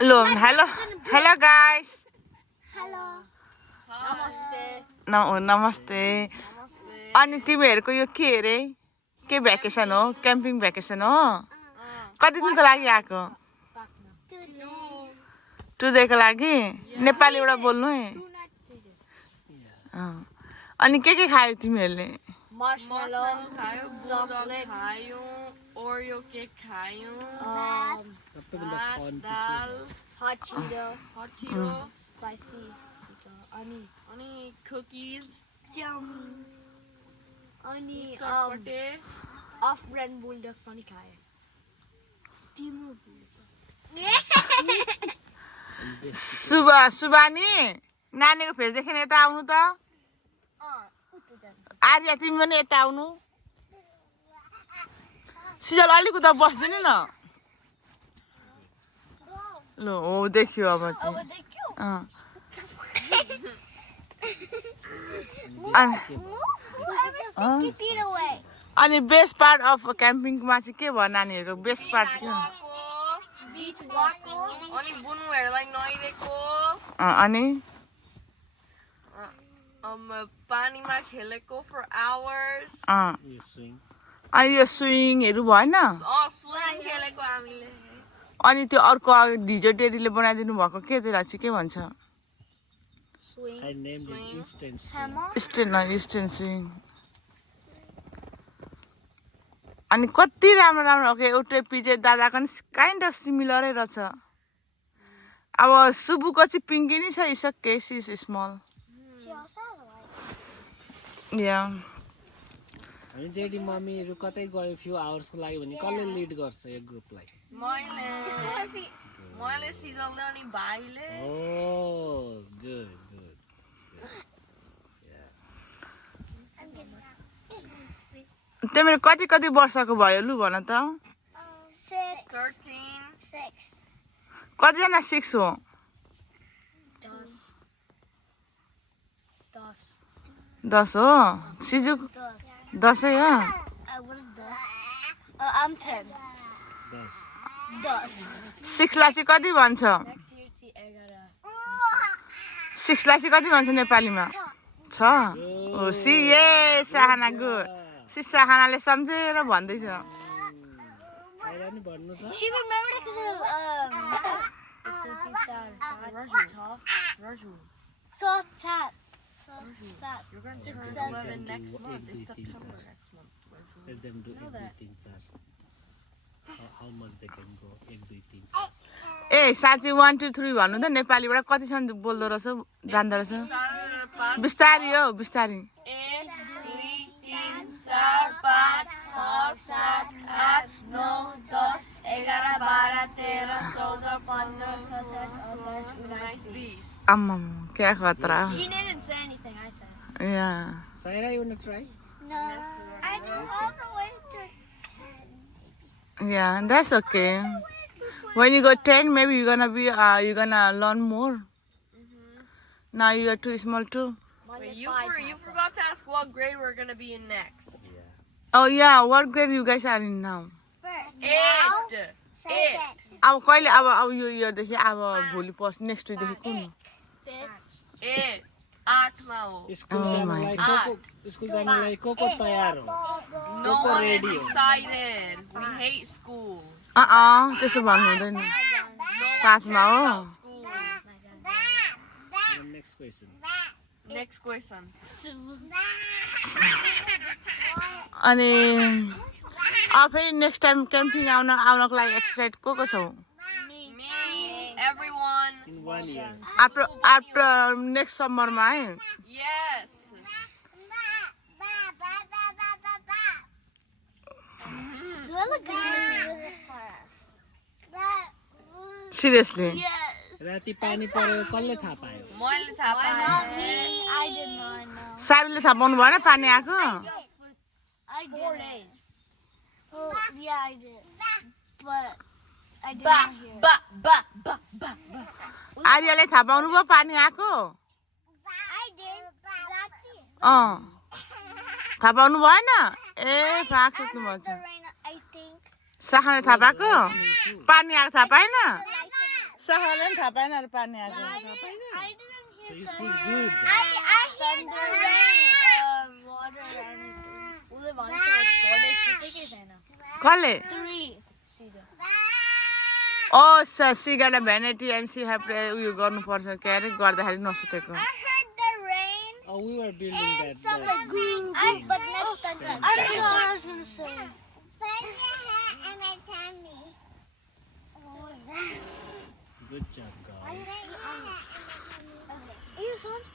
Hello guys. Hello. Namaste. अनि तिमीहरुको यो के रे के भ्याकेसन हो क्याम्पिङ भ्याकेसन हो कति दिनको लागि आको 2 डेको लागि नेपालीबाट बोल्नु है अनि के खायौ तिमीहरुले Marshmallow खायो chocolate खायो Oreo cake खायो दाल Hot Cheeto. Spicy. अनि cookies Yum. Ani चटपटे off-brand bulldog पनि खाए. Timu. सुबानी नानीको फेस देखेन यता आउनु त आर्या तिमी पनि यता आउनु सिजल अलिक उता बस्दिनु न ल हो देखियो अब चाहिँ अनि बेस्ट पार्ट अफ क्याम्पिङमा चाहिँ के भयो नानीहरुको बेस्ट पार्ट के हो अनि बुनुहरुलाई नइरेको अनि पानीमा खेलेको for hours अनि यो स्विङहरु भएन स्विङ खेलेको हामीले अनि त्यो अर्को डिजो डेरीले बनाइदिनु भएको के त्यसलाई चाहिँ के भन्छ I named it instant. स्टेन स्विङ अनि कति राम्रो राम्रो हो के एउटै पिजे दादाको नि काइन्ड अफ सिमिलरै रहेछ अब सुबुको चाहिँ पिङ्की नै छ इस केस इज स्मल या अनि डेडी मम्मीहरु कतै गयो few hours को लागि भने कसले लिड गर्छ यो ग्रुपलाई मैले सिजलले अनि भाइले Oh, good. तिम्रो कति वर्षको भयो लु भन त 13 कतिजना 6 हो 10 हो सिजु 10 है हो What is that? I'm 10. 6 लाई चाहिँ कति भन्छ Next year to 11. 6 लाई चाहिँ कति भन्छ नेपालीमा 6 ओ सी ए साहना गुड सी साहनाले सम्झेर भन्दै छ साइरा नि भन्नु त She remembered it because so sad. You're going to turn 11 next month. It's September next month. let them do 1 2 3 4 how much they can go 1 2 3 4 ए साँच्चै 1 2 3 भन्नु त नेपालीबाट कतिसम्म बोल्दो रहेछ जान्दो रहेछ बिस्तारी हो बिस्तारी 1 2 3 4 5 6 7 8 9 10 11 12 13 14 15 16 17 18 19 अम्मम क्या खतरा She didn't say anything. I said. Yeah Saira you want to try No. I know all the way to 10. yeah that's okay when you go 10 maybe you're gonna learn more now you are too small too Wait, you forgot to ask what grade we're going to be in next. oh yeah what grade you guys are in now First. 8. Second. अब कहिले अब यो year देखि अब भोलि पस next week देखि कुन Fifth. 8 मा हो स्कुल जानलाई स्कुल जानलाई को तयार हो No Coco one is ready. excited. We hate school. त्यसो भन्नु हुँदैन No one 5 मा cares हो about school. next question Next question. अनि अब फेरि नेक्स्ट टाइम क्याम्पिङ आउनको लागि एक्ससाइट को छौ Me, everyone. in 1 year after next समरमा है Yes. Lola got music for us. Seriously Yes. राति पानी पर्यो कसले थाहा पायो मैले थाहा पाएँ Me. I did not know. सारूले थाहा पाउनु भएन पानी आएको I did. 4 days. Oh, yeah, I did. But I did Ba, not hear. ba, ba, ba, ba, ba. आर्यले थाहा पाउनु भयो पानी आएको I did. थाहा पाउनु भएन ए फाक सुत्नु भन्छ Raina, I think. साखाले थाहा पाएको पानी आएको थाहा पाएन सहरले पनि थाहा पाएन अरे पानी आएको I didn't So hear you thunder. sleep good. I thunder, rain, water, and उसले भनेको फोरले सुतेकै छैन. कसले 3 season. सिगालाई भ्यानिटी एन्ड सी हेभ उयो गर्नुपर्छ के अरे गर्दाखेरि नसुतेको I heard the rain. Oh, we were building that. Some that like but next thunder. I don't know what I was gonna say. good job, guys. Ew, someone's